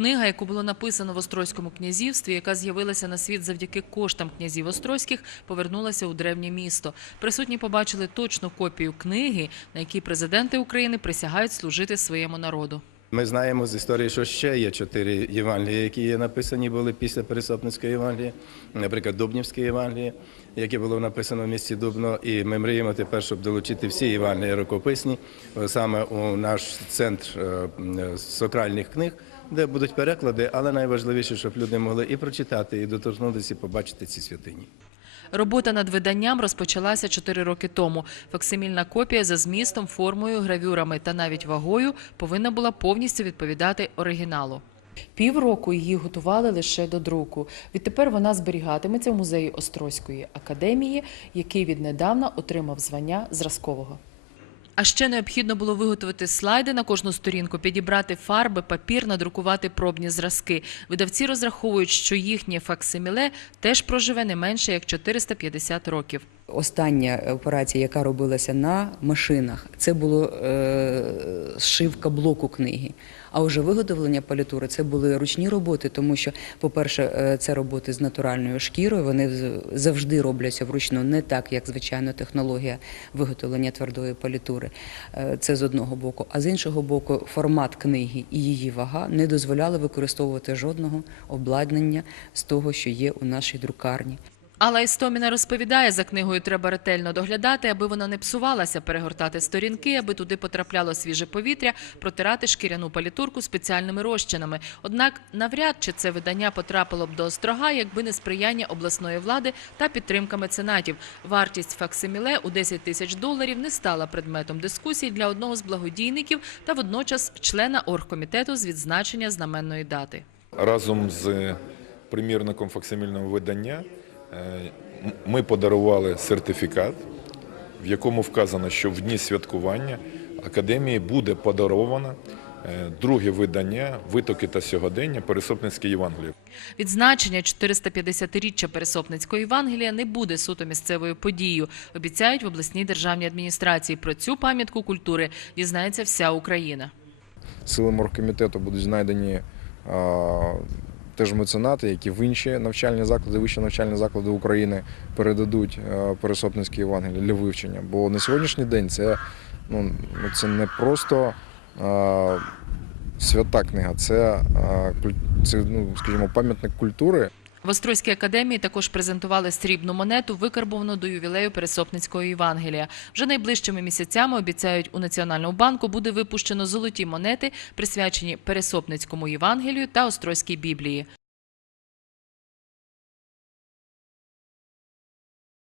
Книга, яку було написано в Острозькому князівстві, яка з'явилася на світ завдяки коштам князів Острозьких, повернулася у древнє місто. Присутні побачили точну копію книги, на якій президенти України присягають служити своєму народу. Ми знаємо з історії, що ще є чотири Євангелії, які є написані були після Пересопницької Євангелії, наприклад, Дубнівське Євангеліє, яке було написано в місті Дубно. І ми мріємо тепер, щоб долучити всі Євангелії рукописні е, саме у наш центр е, сакральних книг, де будуть переклади, але найважливіше, щоб люди могли і прочитати, і доторкнутися, і побачити ці святині. Робота над виданням розпочалася чотири роки тому. Факсимільна копія за змістом, формою, гравюрами та навіть вагою повинна була повністю відповідати оригіналу. Півроку її готували лише до друку. Відтепер вона зберігатиметься в музеї Острозької академії, який віднедавна отримав звання зразкового. А ще необхідно було виготовити слайди на кожну сторінку, підібрати фарби, папір, надрукувати пробні зразки. Видавці розраховують, що їхнє факсиміле теж проживе не менше як 450 років. Остання операція, яка робилася на машинах, це було е, зшивка блоку книги. А вже виготовлення палітури це були ручні роботи, тому що, по-перше, е, це роботи з натуральною шкірою. Вони завжди робляться вручну, не так, як звичайно технологія виготовлення твердої палітури. Е, Це з одного боку. А з іншого боку, формат книги і її вага не дозволяли використовувати жодного обладнання з того, що є у нашій друкарні. Алла Істоміна розповідає, за книгою треба ретельно доглядати, аби вона не псувалася, перегортати сторінки, аби туди потрапляло свіже повітря, протирати шкіряну палітурку спеціальними розчинами. Однак навряд чи це видання потрапило б до острога, якби не сприяння обласної влади та підтримка меценатів. Вартість факсиміле у 10 тисяч доларів не стала предметом дискусій для одного з благодійників та водночас члена оргкомітету з відзначення знаменної дати. Разом з примірником факсимільного видання ми подарували сертифікат, в якому вказано, що в дні святкування академії буде подаровано е, друге видання витоки та сьогодення Пересопницьке Євангеліє. Відзначення 450-річчя Пересопницької Євангелія не буде суто місцевою подією, обіцяють в обласній державній адміністрації. Про цю пам'ятку культури дізнається вся Україна. силами оргкомітету будуть знайдені теж меценати, які в інші навчальні заклади, вищі навчальні заклади України передадуть а, Євангелії для вивчення. Бо на сьогоднішній день це, ну, це не просто а, свята книга, це, а, це ну, скажімо, пам'ятник культури. В Острозькій академії також презентували срібну монету, викарбовану до ювілею Пересопницького Євангелія. Вже найближчими місяцями обіцяють у Національному банку буде випущено золоті монети, присвячені Пересопницькому Євангелію та Острозькій Біблії.